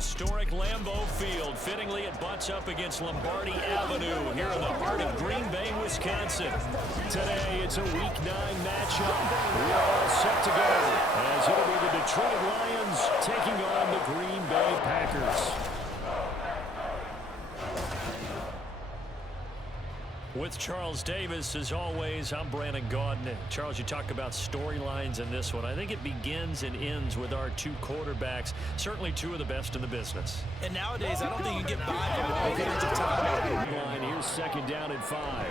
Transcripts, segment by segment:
Historic Lambeau Field. Fittingly, it butts up against Lombardi Avenue here in the heart of Green Bay, Wisconsin. Today, it's a Week 9 matchup. We are all set to go as it'll be the Detroit Lions taking on the Green Bay Packers. With Charles Davis, as always, I'm Brandon Gaudin. Charles, you talk about storylines in this one. I think it begins and ends with our two quarterbacks, certainly two of the best in the business. And nowadays, I don't think you can get by for long periods of time. Here's second down and 5. Nowhere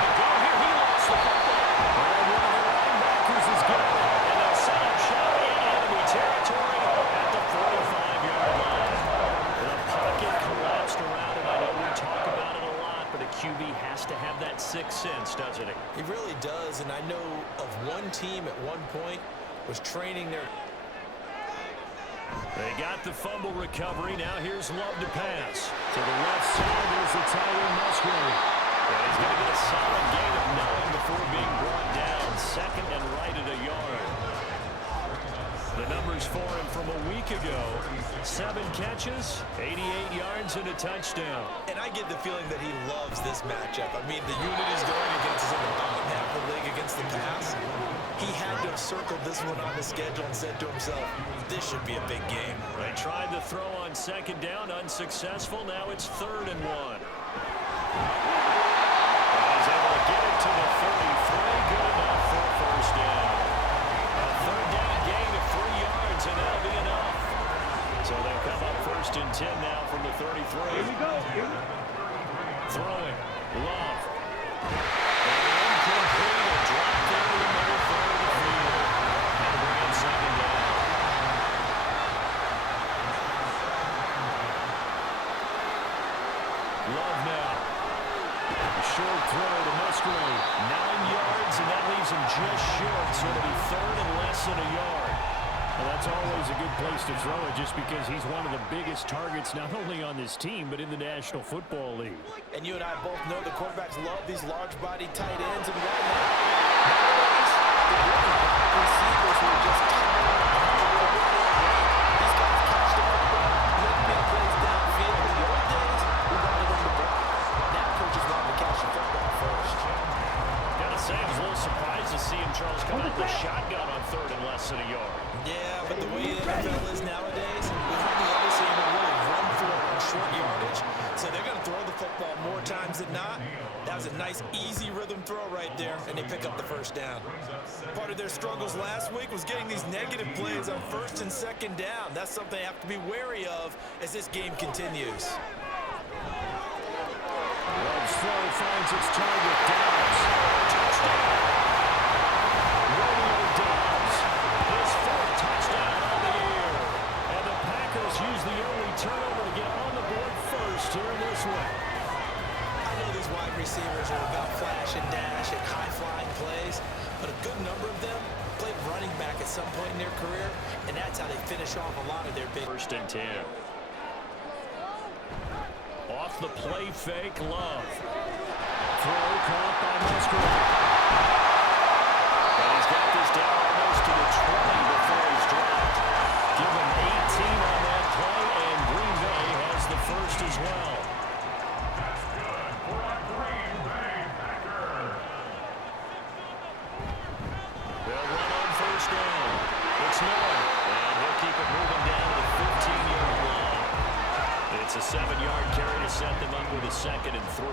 to go here. He lost the football. And one of the linebackers is gone. And they'll set up shop in enemy territory at the 45-yard line. The pocket collapsed around him. I know we talk about it a lot, but a QB has to have that sixth sense, doesn't it? He really does, and I know of one team at one point was training their... They got the fumble recovery. Now here's Love to pass. To the left side, there's the tight end, Musgrave. And he's going to get a solid gain of 9 before being brought down. Second and right at a yard. The numbers for him from a week ago. 7 catches, 88 yards, and a touchdown. And I get the feeling that he loves this matchup. I mean, the unit he's going against is in the bottom half of the league against the pass. He had to have circled this one on the schedule and said to himself, this should be a big game. They tried to throw on second down, unsuccessful. Now it's 3rd and 1. And he's able to get it to the 33. Good enough for a first down. A 3rd down gain of 3 yards, and that'll be enough. So they'll come up 1st and 10 now from the 33. Here we go. Throwing. Love. And incomplete. A drop down to the middle third of the field. And bring in second down. Love now. A short throw to Musgrave. 9 yards, and that leaves him just short. So it'll be 3rd and less than a yard. Well, that's always a good place to throw it just because he's one of the biggest targets not only on this team but in the National Football League. And you and I both know the quarterbacks love these large-bodied tight ends. And right now, nowadays, the running back receivers who are just tired of these guys catch the football, make big plays downfield. In the old days, we wanted them to block. Now coaches want them to catch the football first. Gotta say, I was a little surprised to see him, Charles, come out the shotgun on 3rd and less than a yard. Yeah, but the way the NFL is nowadays, we hardly ever see them really run for it on short yardage. So they're going to throw the football more times than not. That was a nice, easy rhythm throw right there, and they pick up the first down. Part of their struggles last week was getting these negative plays on 1st and 2nd down. That's something they have to be wary of as this game continues. Love's throw finds its target. Downs. Touchdown. Radio Downs. His 4th touchdown on the year. And the Packers use the early turnover to get on the board first here in this one. I know these wide receivers are about flash and dash and high-flying plays, but a good number of them played running back at some point in their career, and that's how they finish off a lot of their big... 1st and 10. Off the play fake, Love. Throw caught by Musgrave. And he's got this down almost to the 20 before he's dropped. Give him 18 on that play, and Green Bay has the first as well. They'll run on 1st down. It's Miller, and he'll keep it moving down to the 15-yard line. It's a 7-yard carry to set them up with a 2nd and 3.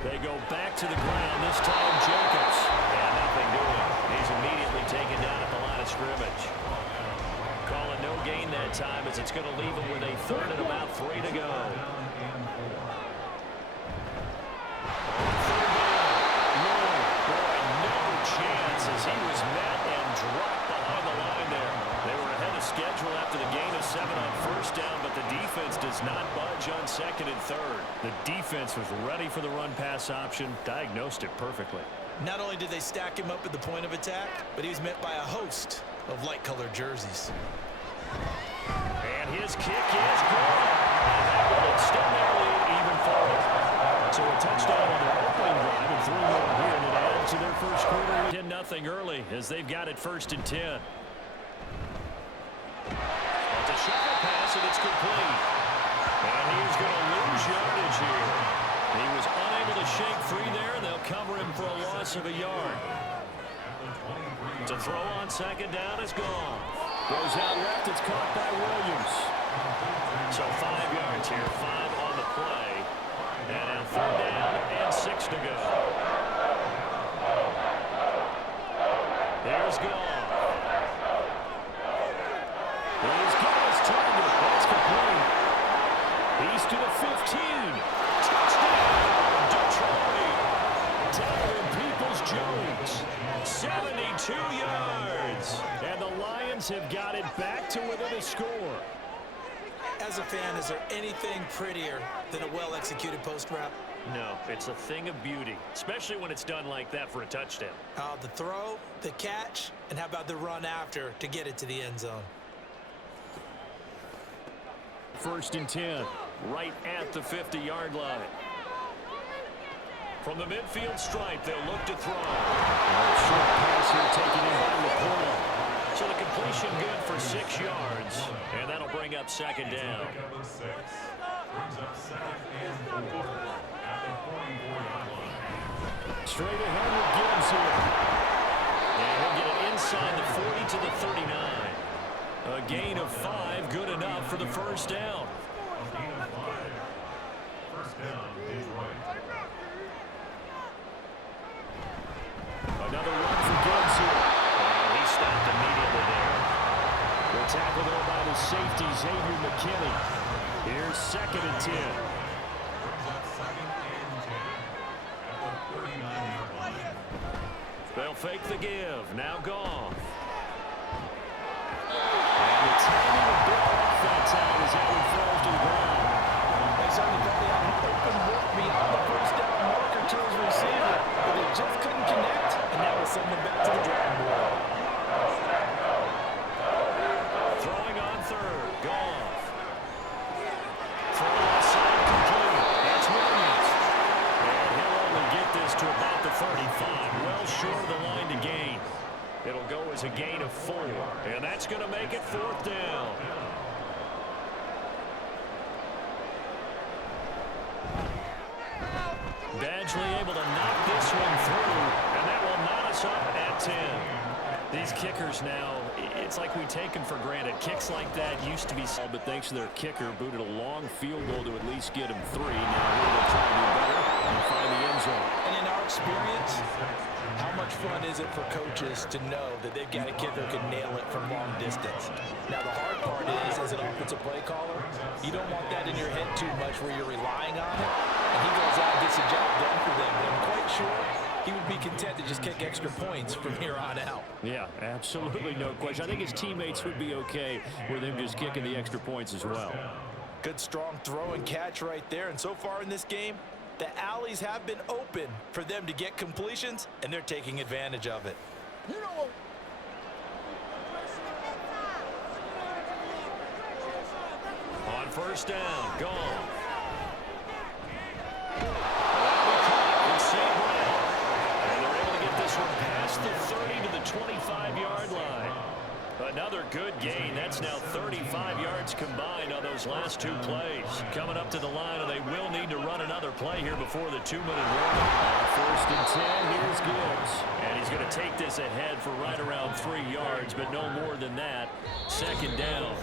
They go back to the ground, this time Jacobs. And nothing doing. He's immediately taken down at the line of scrimmage. Call it no gain that time as it's going to leave him with a 3rd and about 3 to go. As he was met and dropped behind the line there. They were ahead of schedule after the gain of 7 on 1st down, but the defense does not budge on 2nd and 3rd. The defense was ready for the run-pass option, diagnosed it perfectly. Not only did they stack him up at the point of attack, but he was met by a host of light-colored jerseys. And his kick is good. And that will extend their lead even further. So a touchdown on their opening drive and 3 more here in an to their first quarter. 10-0 early as they've got it 1st and 10. It's a shuffle pass, and it's complete. And he's going to lose yardage here. He was unable to shake free there, and they'll cover him for a loss of a yard. To throw on 2nd down is gone. Goes out left. It's caught by Williams. So 5 yards here, 5 on the play. And now 3rd down and 6 to go. Here's Goff. He's got his target. That's complete. He's to the 15. Touchdown, Detroit. Tyler Peoples-Jones. 72 yards. And the Lions have got it back to within a score. As a fan, is there anything prettier than a well-executed post route? No, it's a thing of beauty, especially when it's done like that for a touchdown. The throw, the catch, and how about the run after to get it to the end zone? 1st and 10, right at the 50-yard line. From the midfield stripe, they'll look to throw. Short pass here taken in by Laporta. So the completion good for 6 yards, and that'll bring up 2nd down. Straight ahead with Gibbs here. And he'll get it inside the 40 to the 39. A gain of 5, good enough for the 1st down. Another run for Gibbs here. And he stopped immediately there. The tackle there by the safety, Xavier McKinney. Here's 2nd and 10. They'll fake the give. Now Goff. And the timing a bit off that time as that one falls to the ground. They certainly thought they had an open look beyond the 1st down marker to his receiver, but they just couldn't connect, and that will send them back to the drawing board. Throwing on 3rd. Goff. Throw outside complete. That's Williams. And he'll only get this to about the 35. Well short of the line to gain. It'll go as a gain of 4. And that's going to make it 4th down. Badgley able to knock this one through. And that will knot us up at 10. These kickers now, it's like we take them for granted. Kicks like that used to be solid, but thanks to their kicker, booted a long field goal to at least get him 3. Now here they'll try to do better and find the end zone. And in our experience, how much fun is it for coaches to know that they've got a kicker who can nail it from long distance? Now, the hard part is, as an offensive play caller, you don't want that in your head too much where you're relying on it. And he goes out and gets the job done for them. But I'm quite sure he would be content to just kick extra points from here on out. Yeah, absolutely no question. I think his teammates would be okay with him just kicking the extra points as well. Good, strong throw and catch right there. And so far in this game, the alleys have been open for them to get completions, and they're taking advantage of it. On 1st down, Goff. And they're able to get this one past the 30 to the 25-yard line. Another good gain. That's now 35 yards combined on those last 2 plays. Coming up to the line, and they will need to run another play here before the 2-minute warning. 1st and 10, here's Gibbs. And he's going to take this ahead for right around 3 yards, but no more than that. 2nd down.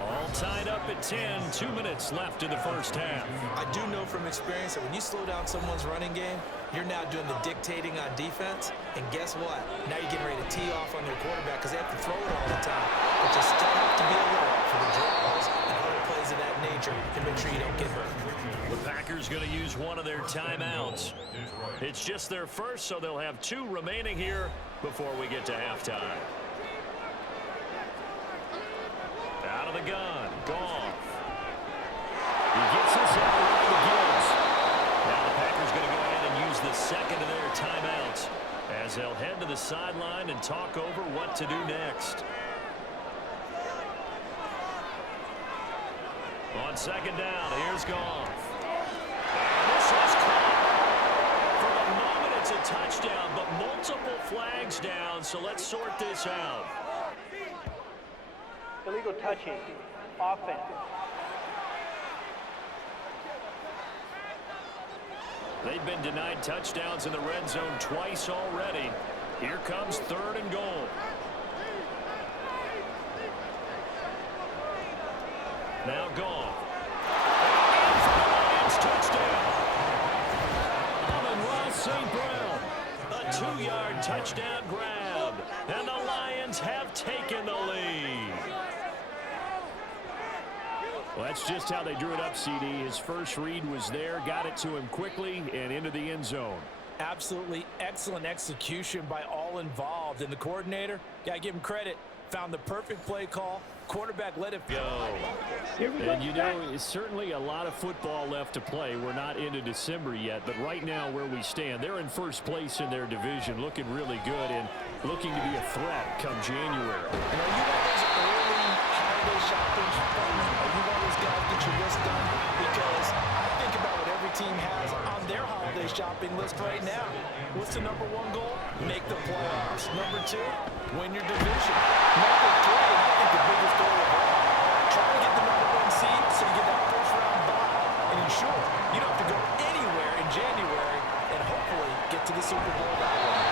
All tied up at 10, 2 minutes left in the 1st half. I do know from experience that when you slow down someone's running game, you're now doing the dictating on defense. And guess what? Now you're getting ready to tee off on their quarterback because they have to throw it all the time. But you still have to be alert for the draws and other plays of that nature to make sure you don't get hurt. The Packers going to use one of their timeouts. It's just their first, so they'll have 2 remaining here before we get to halftime. Out of the gun, Goff. He gets this out right to Gibbs. Now the Packers going to go ahead and use the 2nd of their timeouts as they'll head to the sideline and talk over what to do next. On 2nd down, here's Goff. And this is caught. For the moment, it's a touchdown, but multiple flags down, so let's sort this out. Illegal touching. Offense. They've been denied touchdowns in the red zone twice already. Here comes 3rd and goal. Now gone. And for the Lions, touchdown. Amon-Ra St. Brown. A 2-yard touchdown grab. And the Lions have taken the lead. Well, that's just how they drew it up, CD. His first read was there, got it to him quickly, and into the end zone. Absolutely excellent execution by all involved. And the coordinator, got to give him credit, found the perfect play call. Quarterback let it go. And you know, it's certainly a lot of football left to play. We're not into December yet, but right now where we stand, they're in first place in their division, looking really good and looking to be a threat come January. And are you one of those early holiday shopping funds? Are you one of those guys get your list done? Because I think about what every team has on their holiday shopping list right now. What's the number 1 goal? Make the playoffs. Number 2, win your division. Number 3, and I think the biggest goal of all, try to get the number 1 seed so you get that first round bye and ensure you don't have to go anywhere in January and hopefully get to the Super Bowl that way.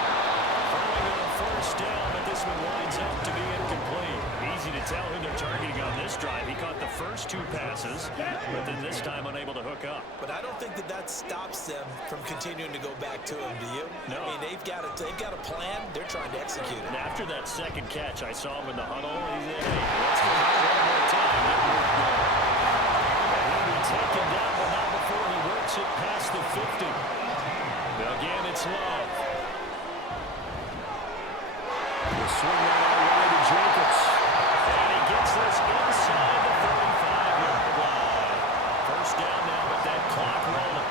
Throwing on 1st down, but this one winds up to be incomplete. Easy to tell who they're targeting on this drive. He caught the first 2 passes, but then this time unable to hook up. But I don't think that stops them from continuing to go back to him, do you? No. I mean, they've got a plan. They're trying to execute it. And after that second catch, I saw him in the huddle. He said, hey, let's go one more time. And he'll be taken down, but not before he works it past the 50. Again, it's Love. The swing right away to Jacobs. And he gets this inside the 35-yard line. First down now with that clock rolling.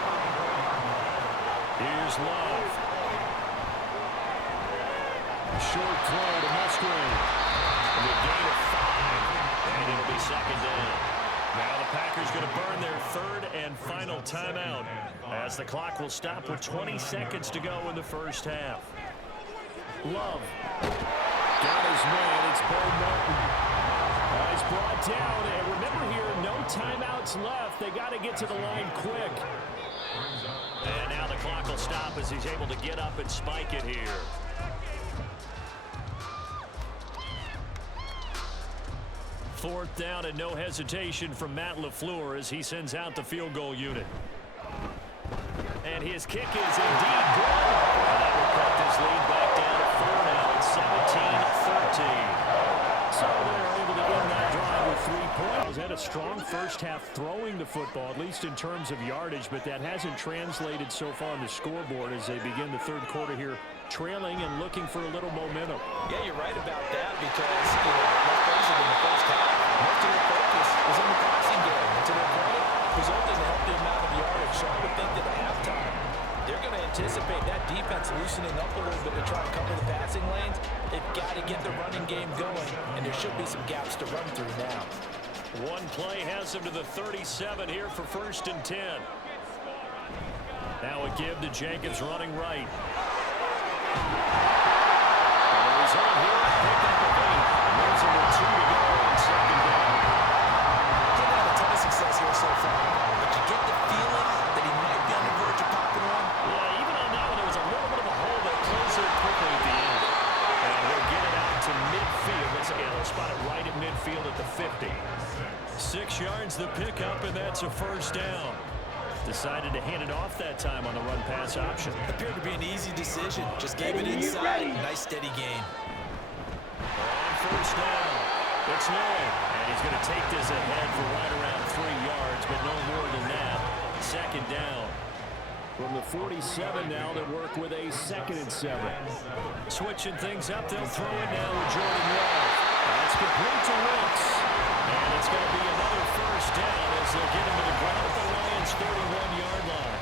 Here's Love. Short throw to Musgrave. And a gain of 5. And it'll be 2nd down. Now the Packers going to burn their 3rd and final timeout as the clock will stop with 20 seconds to go in the first half. Love. Got his man. It's Bo Martin. He's brought down. And remember here, no timeouts left. They got to get to the line quick. And now the clock will stop as he's able to get up and spike it here. Fourth down and no hesitation from Matt LaFleur as he sends out the field goal unit. And his kick is indeed good. And that will cut this lead back down to 4 now. It's 17-13. So they're able to end that drive with 3 points. Had a strong first half throwing the football, at least in terms of yardage, but that hasn't translated so far on the scoreboard as they begin the 3rd quarter here, trailing and looking for a little momentum. Yeah, you're right about that because, let's face it, in the first half, most of their focus was in the passing game. And to their credit, resulted in a healthy amount of yardage. So I would think that at halftime, they're going to anticipate that defense loosening up a little bit to try and cover the passing lanes. They've got to get the running game going, and there should be some gaps to run through now. One play has him to the 37 here for 1st and 10. Now a give to Jenkins running right. And he's on here, pick up a 8. Moves him with 2 to go on 2nd down. Didn't have a ton of success here so far, but you get the feeling that he might be on the verge of popping one. Yeah, even on that one, there was a little bit of a hole that closed it quickly at the end. And he'll get it out to midfield. They'll spot it right at midfield at the 50. 6 yards the pickup, and that's a 1st down. Decided to hand it off that time on the run-pass option. Appeared to be an easy decision. Just gave it inside. Nice steady gain. On 1st down, it's Noah. And he's going to take this ahead for right around 3 yards, but no more than that. 2nd down. From the 47 now, they work with a 2nd and 7. Switching things up, they'll throw it now with Jordan Love. That's complete to Wicks. And it's going to be another 1st down as they'll get him to the ground at the Lions' 31-yard line.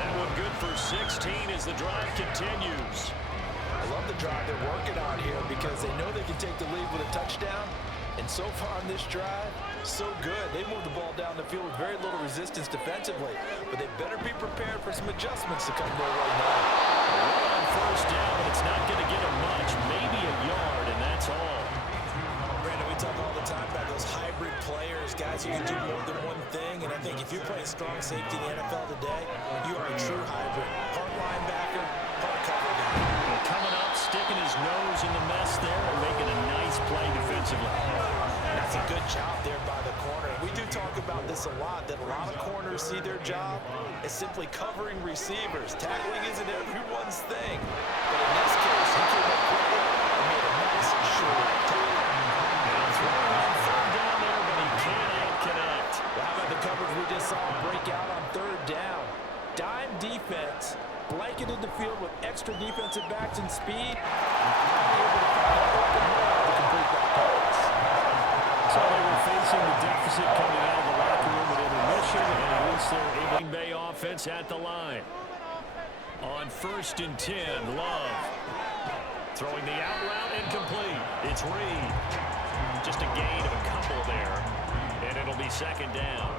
That one good for 16 as the drive continues. I love the drive they're working on here because they know they can take the lead with a touchdown. And so far on this drive, so good. They moved the ball down the field with very little resistance defensively. But they better be prepared for some adjustments to come their way now. first down, but it's not going to get him much. Maybe a yard, and that's all. Brandon, we talk all the time about those hybrid players, guys who can do more than one thing. And I think if you're playing strong safety in the NFL today, you are a true hybrid. Part linebacker, part cover guy. And coming up, sticking his nose in the mess there and making a nice play defensively. That's a good job there by the corner. We do talk about this a lot, that a lot of corners see their job as simply covering receivers. Tackling isn't everyone's thing. But in this case, he came up quickly and made a nice, short tackle. Throwing on third down there, but he cannot connect. Well, how about the coverage we just saw break out on third down? Dime defense, blanketed the field with extra defensive backs and speed. Finally able to find an open man to complete that pass. So they were facing the deficit coming out of the locker room at intermission, and at least they're able. Green Bay offense at the line. On 1st and 10, Love. Throwing the out route incomplete. It's Reed. Just a gain of a couple there, and it'll be 2nd down.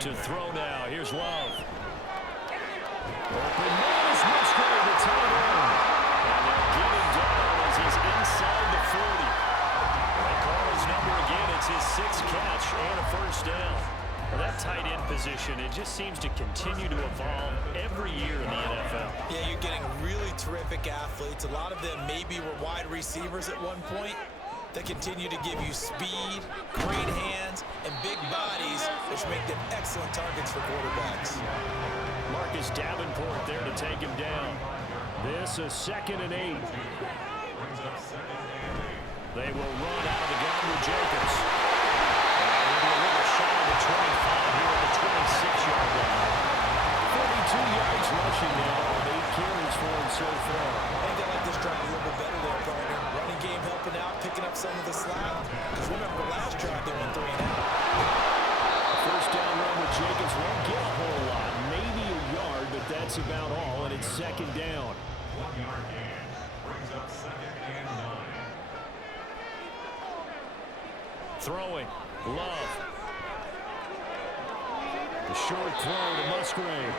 To throw now, here's Love. Open man is Musgrave, the tight end. And they'll get him down as he's inside the 40. They call his number again. It's his 6th catch and a first down. Well, that tight end position, it just seems to continue to evolve every year in the NFL. Yeah, you're getting really terrific athletes. A lot of them maybe were wide receivers at one point. They continue to give you speed, great hands, and big bodies, which make them excellent targets for quarterbacks. Marcus Davenport there to take him down. This is 2nd and 8. They will run out of the gun with Jacobs. And a little shy of the 25 here at the 26-yard line. 42 yards rushing now with 8 carries for him so far. I think they like this drive a little bit better there, partner. Running game helping out, picking up some of the slack. Because remember, last drive they went 3 and out. First down run with Jacobs won't get a whole lot. Maybe a yard, but that's about all, and it's 2nd down. 1-yard gain brings up 2nd and 9. Throwing, Love. The short throw to Musgrave.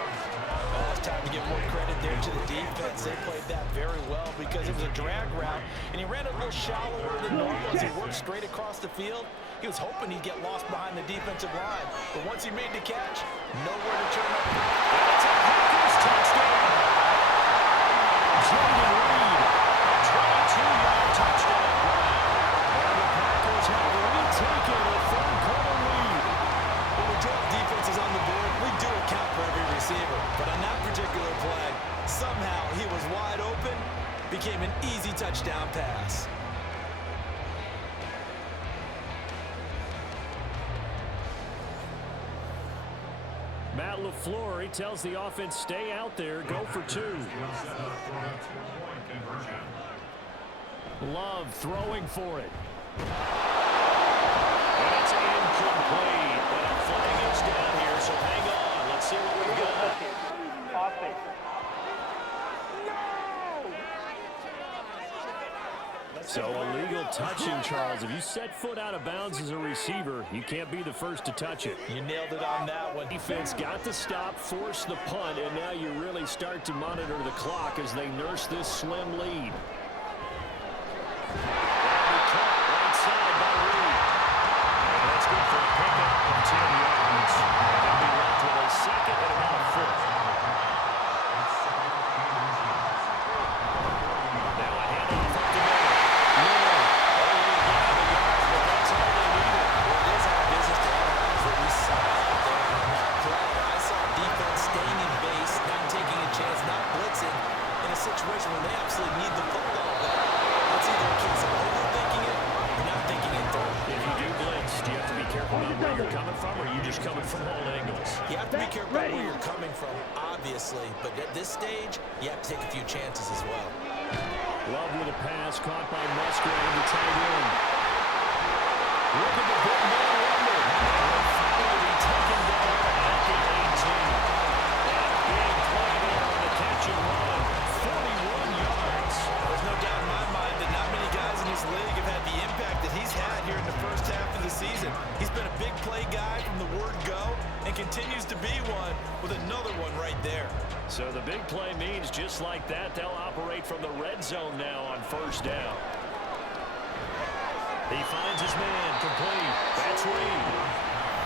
Oh, it's time to give more credit there to the defense. They played that very well because it was a drag route, and he ran a little shallower than normal as he worked straight across the field. He was hoping he'd get lost behind the defensive line, but once he made the catch, nowhere to turn up. It's a Packers touchdown. Jordan Reed, a 22-yard touchdown. And the Packers have retaken a third-quarter lead. When we drop defenses on the board, we do account for every receiver. But on that particular play, somehow he was wide open, became an easy touchdown pass. Matt LaFleur, he tells the offense, stay out there, go for 2. Love throwing for it. And it's incomplete. But a flag is down here, so hang on. Let's see what we've got. Offense. So illegal touching, Charles. If you set foot out of bounds as a receiver, you can't be the first to touch it. You nailed it on that one. Defense got the stop, forced the punt, and now you really start to monitor the clock as they nurse this slim lead. Right side by Reed. And that's good for a pickup of 10 yards. They'll be left with a 2nd and about a 4th. Now a handoff up the middle. Situation where they absolutely need the football back. It's either a case of overthinking it or not thinking it through. If you do blitz, do you have to be careful about where you're coming from, or are you just coming from all angles? You have to be careful about where you're coming from, obviously, but at this stage, you have to take a few chances as well. Love with a pass caught by Musgrave, the tight end. Look at the big man under. And finally taken down at the 18. That big play there on the catch and run. 41 yards. There's no doubt in my mind that not many guys in this league have had the impact that he's had here in the first half of the season. He's been a big play guy from the word go and continues to be one So the big play means just like that, they'll operate from the red zone now on first down. He finds his man, complete. That's Reed.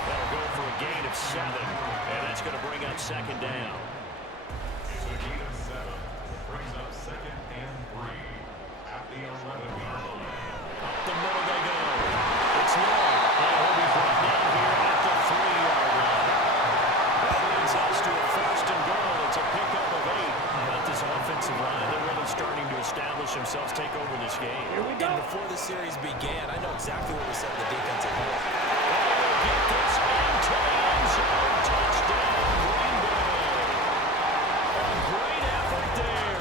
That'll go for a gain of 7, and that's going to bring up second down. It's a gain of 7. Brings up second and 3 at the 11-yard line. Up the middle they go. It's long. He'll be brought down here at the 3-yard line. That leads us to a first and goal. It's a pickup of 8. But this offensive line, they're really starting to establish themselves, take over this game. Here we go. And before the series began, I know exactly what we said in the defensive ball. Get this into the end zone. Touchdown, Green Bay. A great effort there.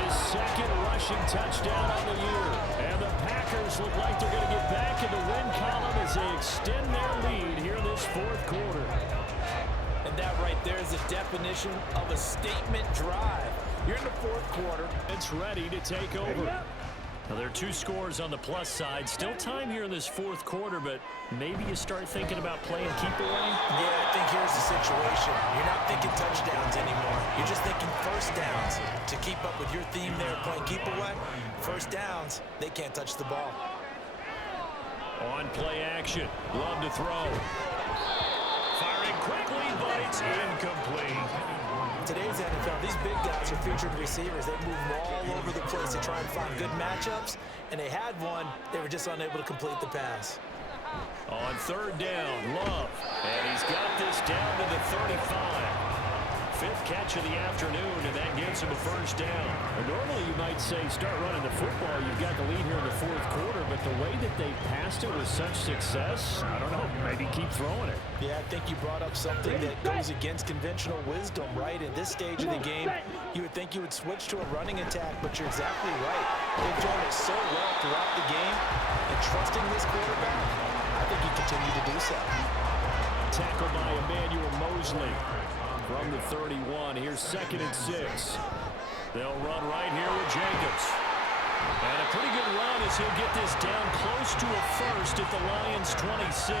His second rushing touchdown on the year. And the Packers look like they're going to get back in the win column as they extend their lead here in this fourth quarter. And that right there is the definition of a statement drive. You're in the fourth quarter. It's ready to take over. Now, there are 2 scores on the plus side. Still time here in this fourth quarter, but maybe you start thinking about playing keep away. Yeah, I think here's the situation. You're not thinking touchdowns anymore. You're just thinking first downs. To keep up with your theme there, playing keep away, first downs, they can't touch the ball. On play action. Love to throw. Firing quickly, but it's incomplete. Today's NFL, these big guys are featured receivers. They move all over the place to try and find good matchups, and they had one. They were just unable to complete the pass. On third down, Love. And he's got this down to the 35. 5th catch of the afternoon, and that gives him a first down. Normally you might say start running the football. You've got the lead here in the fourth quarter, but the way that they passed it with such success, I don't know, maybe keep throwing it. Yeah, I think you brought up something that goes against conventional wisdom, right? In this stage of the game, you would think you would switch to a running attack, but you're exactly right. They've done it so well throughout the game, and trusting this quarterback, I think you continue to do so. Tackled by Emmanuel Mosley. From the 31, here's 2nd and 6. They'll run right here with Jacobs. And a pretty good run as he'll get this down close to a first at the Lions' 26.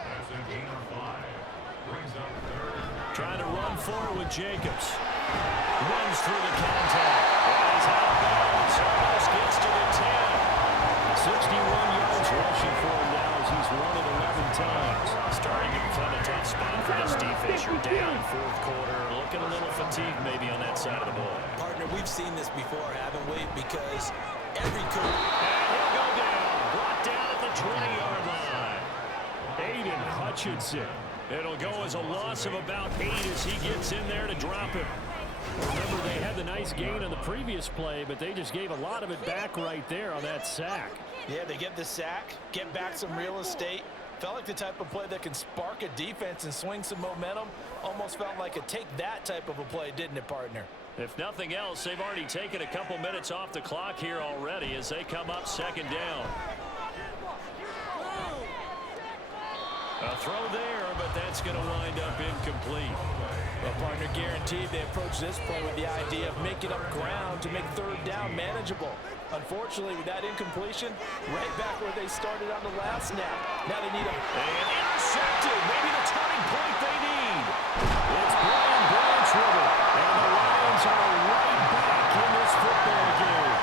That's a gain of 5. Brings up 3rd. Trying to run forward with Jacobs. Runs through the contact. And he's out of bounds. Almost gets to the 10. 61 yards rushing for him now as he's run it 11 times. Starting to become a tough spot for this defense. You're down fourth quarter. Looking a little fatigued maybe on that side of the ball. Partner, we've seen this before, haven't we? Because every coach... And he'll go down. Brought down at the 20-yard line. Aiden Hutchinson. It'll go as a loss of about 8 as he gets in there to drop him. Remember, they had the nice gain on the previous play, but they just gave a lot of it back right there on that sack. Yeah, they get the sack, get back some real estate. Felt like the type of play that can spark a defense and swing some momentum. Almost felt like a take-that type of a play, didn't it, partner? If nothing else, they've already taken a couple minutes off the clock here already as they come up second down. A throw there, but that's going to wind up incomplete. Well, partner, guaranteed they approach this play with the idea of making up ground to make third down manageable. Unfortunately, with that incompletion, right back where they started on the last snap. Now they need a... And intercepted. Maybe the turning point they need. It's Brian Branchriver. And the Lions are right back in this football game.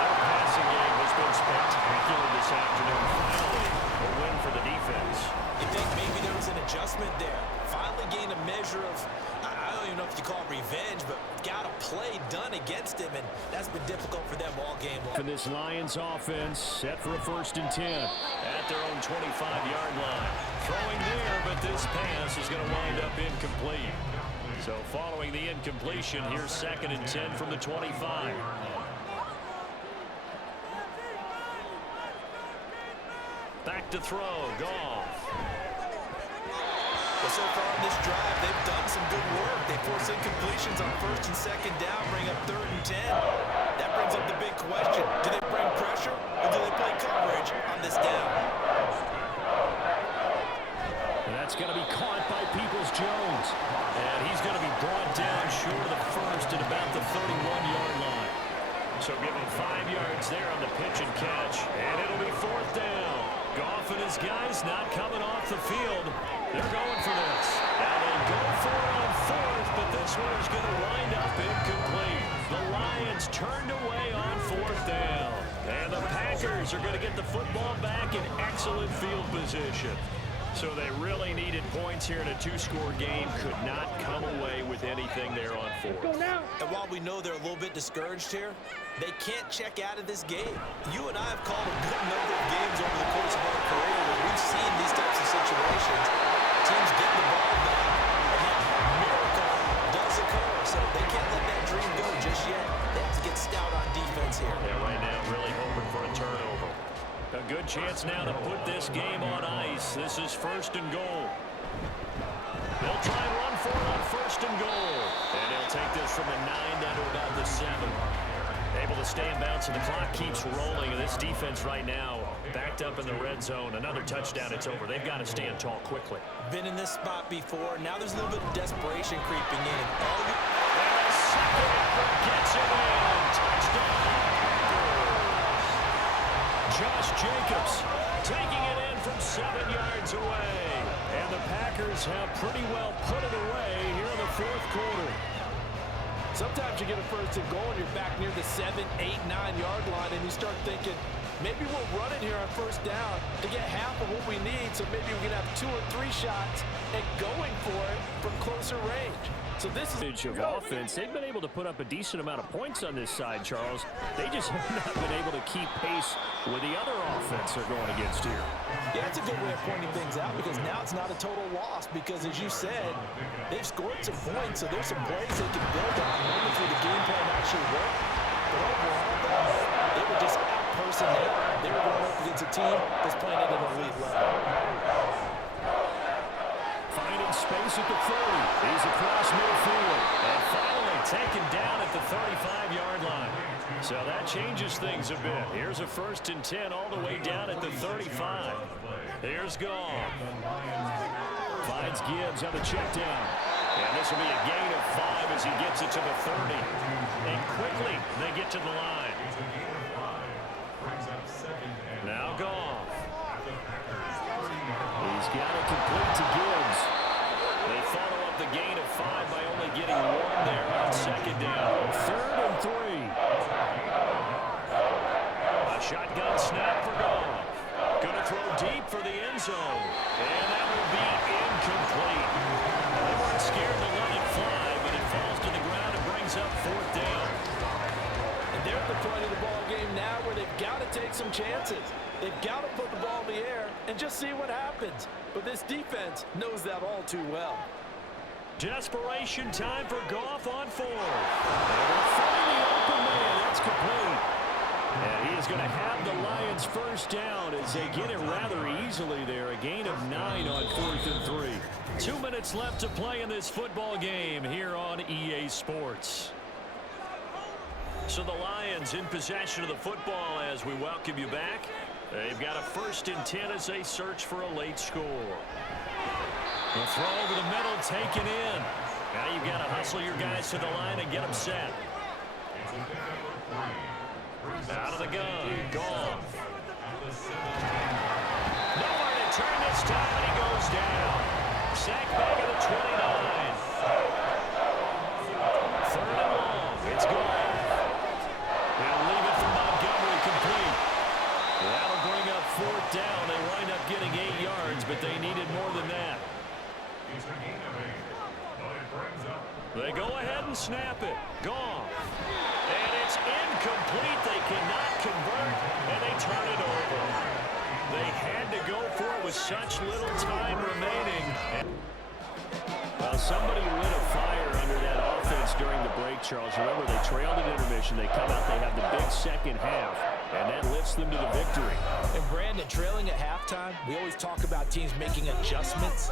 That passing game has been spectacular this afternoon. Finally, a win for the defense. You think maybe there was an adjustment there. Finally gained a measure of, I don't even know if you call it revenge, but got a play done against him, and that's been difficult for them all game long. For this Lions offense, set for a 1st and 10 at their own 25-yard line. Throwing there, but this pass is going to wind up incomplete. So following the incompletion, here's 2nd and 10 from the 25. Back to throw, Goff. Well, so far on this drive, they've done some good work. They force incompletions on 1st and 2nd down, bring up 3rd and 10. That brings up the big question. Do they bring pressure, or do they play coverage on this down? And that's going to be caught by Peoples-Jones. And he's going to be brought down short of the first at about the 31-yard line. So give him 5 yards there on the pitch and catch. And it'll be 4th down. Goff and his guys not coming off the field. They're going for this. Now this one is going to wind up incomplete. The Lions turned away on 4th down. And the Packers are going to get the football back in excellent field position. So they really needed points here in a 2-score game. Could not come away with anything there on 4th. And while we know they're a little bit discouraged here, they can't check out of this game. You and I have called a good number of games over the course of our career where we've seen these types of situations. Teams get the ball back, and that miracle does occur. So they can't let that dream go just yet. They have to get stout on defense here. Yeah, right now really hoping for a turnover. A good chance now to put this game on ice. This is 1st and goal. They'll try and run for it on 1st and goal. And they'll take this from the 9 down to about the 7. Able to stay in bounds, and the clock keeps rolling. And this defense right now backed up in the red zone. Another touchdown, it's over. They've got to stand tall quickly. Been in this spot before. Now there's a little bit of desperation creeping in. And a second effort gets it in. Touchdown. Josh Jacobs taking it in from 7 yards away. And the Packers have pretty well put it away here in the 4th quarter. Sometimes you get a 1st and goal and you're back near the 7, 8, 9-yard line, and you start thinking, maybe we'll run it here on 1st down to get half of what we need, so maybe we can have 2 or 3 shots and going for it from closer range. So this is of offense. They've been able to put up a decent amount of points on this side, Charles. They just have not been able to keep pace with the other offense they're going against here. Yeah, that's a good way of pointing things out, because now it's not a total loss, because as you said, they've scored some points, so there's some plays they can build on. Maybe through the game plan actually worked. But overall, they were just out-personnel. They were going up against a team that's playing at an elite level. Finding space at the 30. He's across midfield. And finally taken down at the 35-yard line. So that changes things a bit. Here's a 1st and 10 all the way down at the 35. Here's Goff. Finds Gibbs on the check down. And this will be a gain of 5 as he gets it to the 30. And quickly they get to the line. Now Goff. He's got it complete to Gibbs. They follow up the gain of 5 by only getting 1 there on 2nd down. 3rd and 3. A shotgun snap for Goff. Going to throw deep for the end zone. And that will be incomplete. They weren't scared to let it fly, but it falls to the ground and brings up 4th down. And they're at the point of the ball game now where they've got to take some chances. They've got to put the ball in the air and just see what happens. But this defense knows that all too well. Desperation time for Goff on 4. And they'll find the open man. That's complete. And he is going to have the Lions 1st down as they get it rather easily there. A gain of 9 on 4th and 3. 2 minutes left to play in this football game here on EA Sports. So the Lions in possession of the football as we welcome you back. They've got a 1st and 10 as they search for a late score. The throw over the middle taken in. Now you've got to hustle your guys to the line and get them set. Out of the gun. Goff. Nowhere to turn this time, and he goes down. Sack back at the 29. 3rd and long. It's Goff. They'll leave it for Montgomery complete. That'll bring up 4th down. They wind up getting 8 yards, but they needed more than that. They go ahead and snap it. Goff. And it's incomplete. They cannot convert, and they turn it over. They had to go for it with such little time remaining. Well, somebody lit a fire under that offense during the break, Charles. Remember, they trailed at intermission. They come out, they have the big second half, and that lifts them to the victory. And Brandon, trailing at halftime, we always talk about teams making adjustments.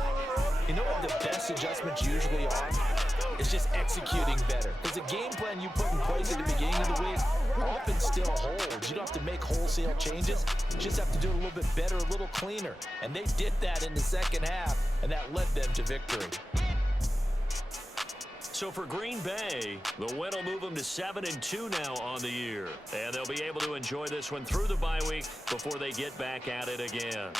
You know what the best adjustments usually are? It's just executing better. Because the game plan you put in place at the beginning of the week often still holds. You don't have to make wholesale changes. You just have to do it a little bit better, a little cleaner. And they did that in the second half, and that led them to victory. So for Green Bay, the win will move them to 7-2 now on the year. And they'll be able to enjoy this one through the bye week before they get back at it again.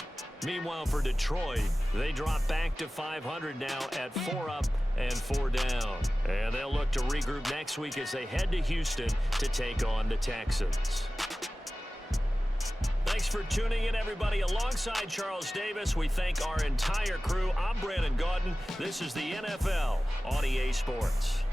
Meanwhile, for Detroit, they drop back to 500 now at 4 up and 4 down. And they'll look to regroup next week as they head to Houston to take on the Texans. Thanks for tuning in, everybody. Alongside Charles Davis, we thank our entire crew. I'm Brandon Gaudin. This is the NFL on EA Sports.